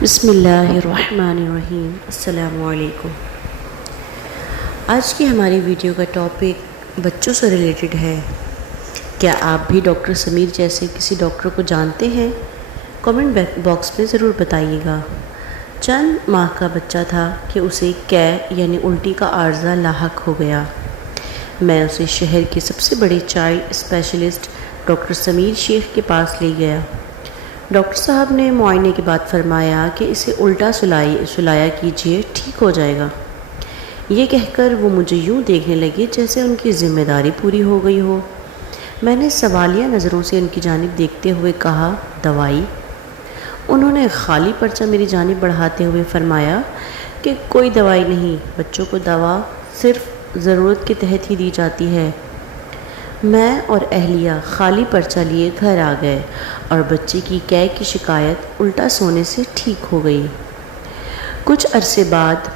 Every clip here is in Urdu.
بسم اللہ الرحمن الرحیم۔ السلام علیکم۔ آج کی ہماری ویڈیو کا ٹاپک بچوں سے ریلیٹڈ ہے۔ کیا آپ بھی ڈاکٹر سمیر جیسے کسی ڈاکٹر کو جانتے ہیں؟ کامنٹ باکس میں ضرور بتائیے گا۔ چند ماہ کا بچہ تھا کہ اسے یعنی الٹی کا عارضہ لاحق ہو گیا۔ میں اسے شہر کے سب سے بڑے چائلڈ اسپیشلسٹ ڈاکٹر سمیر شیخ کے پاس لے گیا۔ ڈاکٹر صاحب نے معائنے کے بعد فرمایا کہ اسے الٹا سلایا کیجیے، ٹھیک ہو جائے گا۔ یہ کہہ کر وہ مجھے یوں دیکھنے لگے جیسے ان کی ذمہ داری پوری ہو گئی ہو۔ میں نے سوالیہ نظروں سے ان کی جانب دیکھتے ہوئے کہا، دوائی؟ انہوں نے خالی پرچہ میری جانب بڑھاتے ہوئے فرمایا کہ کوئی دوائی نہیں، بچوں کو دوا صرف ضرورت کے تحت ہی دی جاتی ہے۔ میں اور اہلیہ خالی پرچہ لیے گھر آ گئے اور بچے کی کی شکایت الٹا سونے سے ٹھیک ہو گئی۔ کچھ عرصے بعد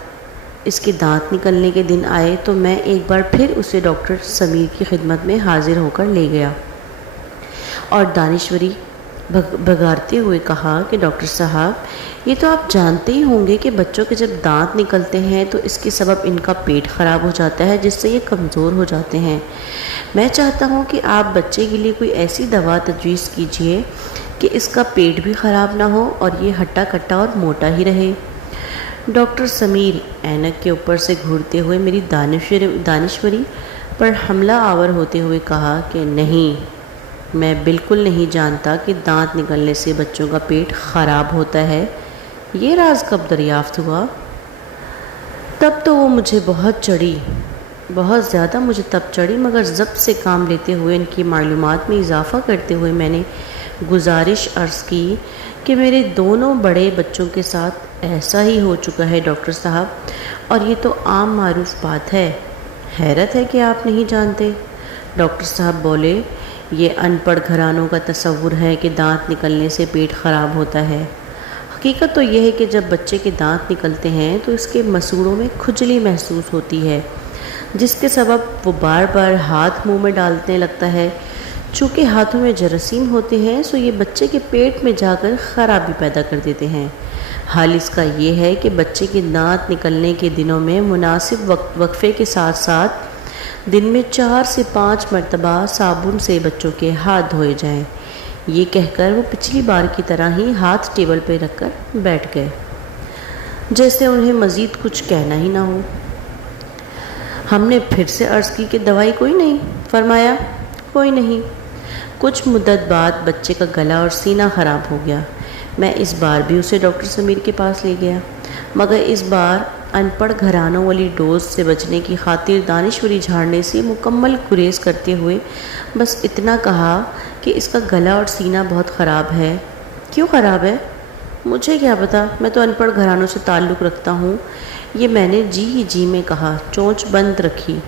اس کے دانت نکلنے کے دن آئے تو میں ایک بار پھر اسے ڈاکٹر سمیر کی خدمت میں حاضر ہو کر لے گیا اور دانشوری بگاڑتے ہوئے کہا کہ ڈاکٹر صاحب، یہ تو آپ جانتے ہی ہوں گے کہ بچوں کے جب دانت نکلتے ہیں تو اس کے سبب ان کا پیٹ خراب ہو جاتا ہے، جس سے یہ کمزور ہو جاتے ہیں۔ میں چاہتا ہوں کہ آپ بچے کے لیے کوئی ایسی دوا تجویز کیجیے کہ اس کا پیٹ بھی خراب نہ ہو اور یہ ہٹا کٹا اور موٹا ہی رہے۔ ڈاکٹر سمیر اینک کے اوپر سے گھورتے ہوئے میری دانشوری پر حملہ آور ہوتے ہوئے کہا کہ نہیں، میں بالکل نہیں جانتا کہ دانت نکلنے سے بچوں کا پیٹ خراب ہوتا ہے۔ یہ راز کب دریافت ہوا؟ تب تو وہ مجھے بہت زیادہ مجھے تب چڑھی، مگر ضبط سے کام لیتے ہوئے ان کی معلومات میں اضافہ کرتے ہوئے میں نے گزارش عرض کی کہ میرے دونوں بڑے بچوں کے ساتھ ایسا ہی ہو چکا ہے ڈاکٹر صاحب، اور یہ تو عام معروف بات ہے۔ حیرت ہے کہ آپ نہیں جانتے۔ ڈاکٹر صاحب بولے، یہ ان پڑھ گھرانوں کا تصور ہے کہ دانت نکلنے سے پیٹ خراب ہوتا ہے۔ حقیقت تو یہ ہے کہ جب بچے کے دانت نکلتے ہیں تو اس کے مسوڑوں میں کھجلی محسوس ہوتی ہے، جس کے سبب وہ بار بار ہاتھ منہ میں ڈالنے لگتا ہے۔ چونکہ ہاتھوں میں جراثیم ہوتے ہیں سو یہ بچے کے پیٹ میں جا کر خرابی پیدا کر دیتے ہیں۔ حال اس کا یہ ہے کہ بچے کے دانت نکلنے کے دنوں میں مناسب وقفے کے ساتھ ساتھ دن میں 4 سے 5 مرتبہ صابن سے بچوں کے ہاتھ دھوئے جائیں۔ یہ کہہ کر وہ پچھلی بار کی طرح ہی ہاتھ ٹیبل پہ رکھ کر بیٹھ گئے، جیسے انہیں مزید کچھ کہنا ہی نہ ہو۔ ہم نے پھر سے عرض کی کہ دوائی کوئی نہیں؟ فرمایا، کوئی نہیں۔ کچھ مدت بعد بچے کا گلا اور سینہ خراب ہو گیا۔ میں اس بار بھی اسے ڈاکٹر سمیر کے پاس لے گیا، مگر اس بار ان پڑھ گھرانوں والی ڈوز سے بچنے کی خاطر دانشوری جھاڑنے سے مکمل گریز کرتے ہوئے بس اتنا کہا کہ اس کا گلا اور سینہ بہت خراب ہے۔ کیوں خراب ہے؟ مجھے کیا پتا، میں تو ان پڑھ گھرانوں سے تعلق رکھتا ہوں۔ یہ میں نے جی میں کہا، چونچ بند رکھی۔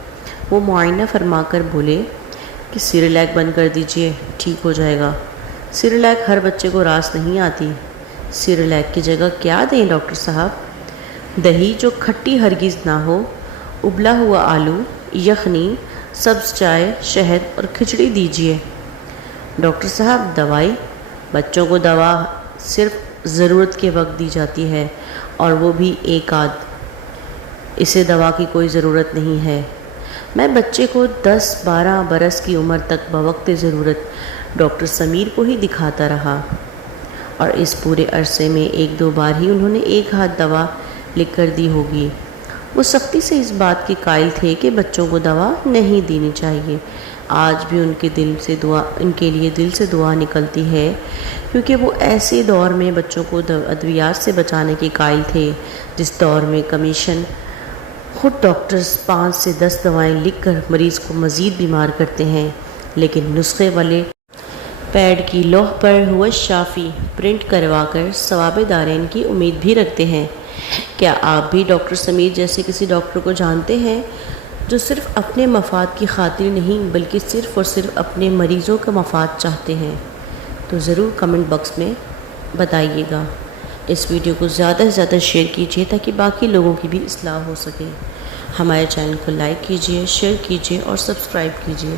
وہ معائنہ فرما کر بولے کہ سیریلیک بند کر دیجئے، ٹھیک ہو جائے گا۔ سیریلیک ہر بچے کو راس نہیں آتی۔ سیریلیک کی جگہ کیا دیں ڈاکٹر صاحب؟ دہی جو کھٹی ہرگز نہ ہو، ابلا ہوا آلو، یخنی، سبز چائے، شہد اور کھچڑی دیجئے۔ ڈاکٹر صاحب، دوائی؟ بچوں کو دوا صرف ضرورت کے وقت دی جاتی ہے، اور وہ بھی ایک آدھ۔ اسے دوا کی کوئی ضرورت نہیں ہے۔ میں بچے کو 10-12 برس کی عمر تک بوقت ضرورت ڈاکٹر سمیر کو ہی دکھاتا رہا، اور اس پورے عرصے میں 1-2 بار ہی انہوں نے ایک ہاتھ دوا لکھ کر دی ہوگی۔ وہ سختی سے اس بات کے قائل تھے کہ بچوں کو دوا نہیں دینی چاہیے۔ آج بھی ان کے لیے دل سے دعا نکلتی ہے، کیونکہ وہ ایسے دور میں بچوں کو ادویات سے بچانے کے قائل تھے جس دور میں کمیشن خود ڈاکٹرز 5 سے 10 دوائیں لکھ کر مریض کو مزید بیمار کرتے ہیں، لیکن نسخے والے پیڈ کی لوح پر ہوا شافی پرنٹ کروا کر ثواب دارین کی امید بھی رکھتے ہیں۔ کیا آپ بھی ڈاکٹر سمیر جیسے کسی ڈاکٹر کو جانتے ہیں جو صرف اپنے مفاد کی خاطر نہیں بلکہ صرف اور صرف اپنے مریضوں کا مفاد چاہتے ہیں؟ تو ضرور کمنٹ باکس میں بتائیے گا۔ اس ویڈیو کو زیادہ سے زیادہ شیئر کیجیے تاکہ باقی لوگوں کی بھی اصلاح ہو سکے۔ ہمارے چینل کو لائک کیجیے، شیئر کیجیے اور سبسکرائب کیجیے۔